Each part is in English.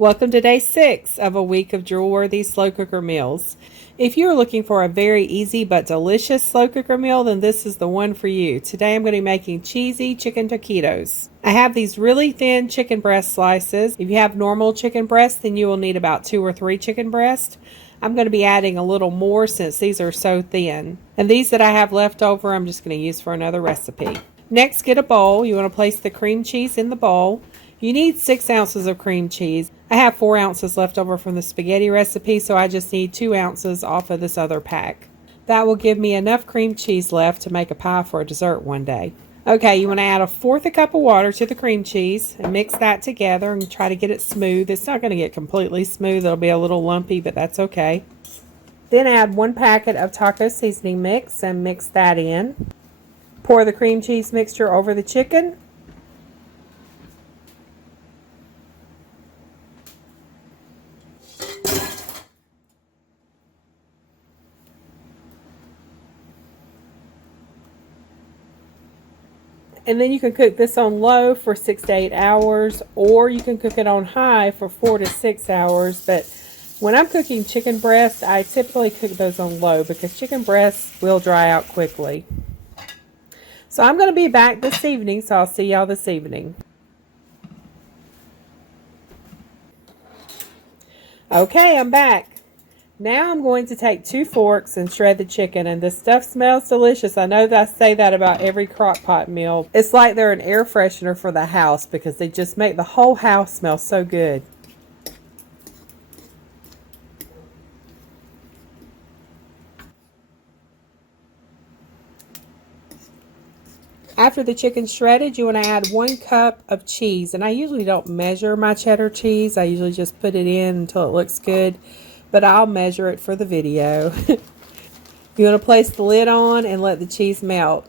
Welcome to day 6 of a week of Drool-worthy Slow Cooker Meals. If you're looking for a very easy but delicious slow cooker meal, then this is the one for you. Today I'm going to be making cheesy chicken taquitos. I have these really thin chicken breast slices. If you have normal chicken breast, then you will need about 2 or 3 chicken breasts. I'm going to be adding a little more since these are so thin. And these that I have left over, I'm just going to use for another recipe. Next, get a bowl. You want to place the cream cheese in the bowl. You need 6 ounces of cream cheese. I have 4 ounces left over from the spaghetti recipe, so I just need 2 ounces off of this other pack. That will give me enough cream cheese left to make a pie for a dessert one day. Okay, you want to add 1/4 cup of water to the cream cheese and mix that together and try to get it smooth. It's not going to get completely smooth. It'll be a little lumpy, but that's okay. Then add 1 packet of taco seasoning mix and mix that in. Pour the cream cheese mixture over the chicken. And then you can cook this on low for 6 to 8 hours, or you can cook it on high for 4 to 6 hours. But when I'm cooking chicken breast, I typically cook those on low because chicken breasts will dry out quickly. So I'm going to be back this evening, so I'll see y'all this evening. Okay, I'm back. Now I'm going to take 2 forks and shred the chicken, and this stuff smells delicious. I know that I say that about every crock pot meal. It's like they're an air freshener for the house because they just make the whole house smell so good. After the chicken's shredded, you want to add 1 cup of cheese, and I usually don't measure my cheddar cheese. I usually just put it in until it looks good. But I'll measure it for the video. You want to place the lid on and let the cheese melt.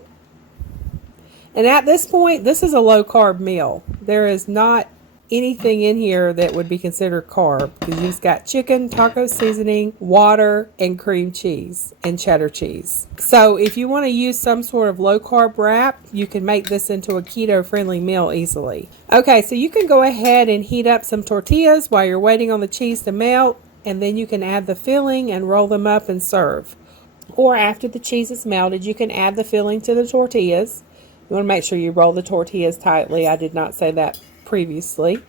And at this point, this is a low-carb meal. There is not anything in here that would be considered carb because you've got chicken, taco seasoning, water, and cream cheese and cheddar cheese. So if you want to use some sort of low-carb wrap, you can make this into a keto-friendly meal easily. Okay, so you can go ahead and heat up some tortillas while you're waiting on the cheese to melt. And then you can add the filling and roll them up and serve. Or after the cheese is melted, you can add the filling to the tortillas. You want to make sure you roll the tortillas tightly. I did not say that previously.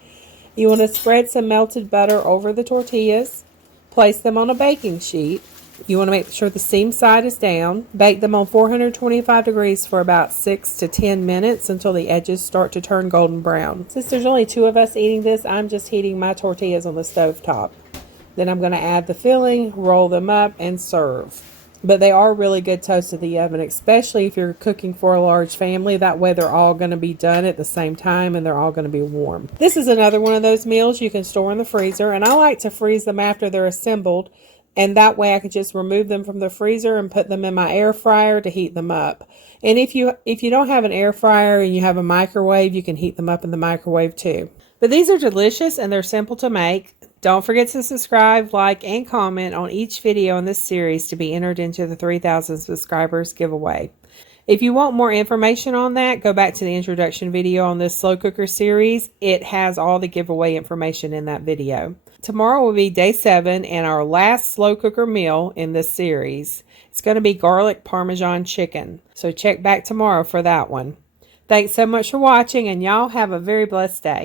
You want to spread some melted butter over the tortillas. Place them on a baking sheet. You want to make sure the seam side is down. Bake them on 425 degrees for about 6 to 10 minutes until the edges start to turn golden brown. Since there's only 2 of us eating this, I'm just heating my tortillas on the stove top. Then I'm going to add the filling, roll them up, and serve. But they are really good toast in the oven, especially if you're cooking for a large family. That way they're all going to be done at the same time and they're all going to be warm. This is another one of those meals you can store in the freezer, and I like to freeze them after they're assembled. And that way I can just remove them from the freezer and put them in my air fryer to heat them up. And if you don't have an air fryer and you have a microwave, you can heat them up in the microwave too. But these are delicious and they're simple to make. Don't forget to subscribe, like, and comment on each video in this series to be entered into the 3,000 subscribers giveaway. If you want more information on that, go back to the introduction video on this slow cooker series. It has all the giveaway information in that video. Tomorrow will be day 7 and our last slow cooker meal in this series. It's going to be garlic parmesan chicken. So check back tomorrow for that one. Thanks so much for watching, and y'all have a very blessed day.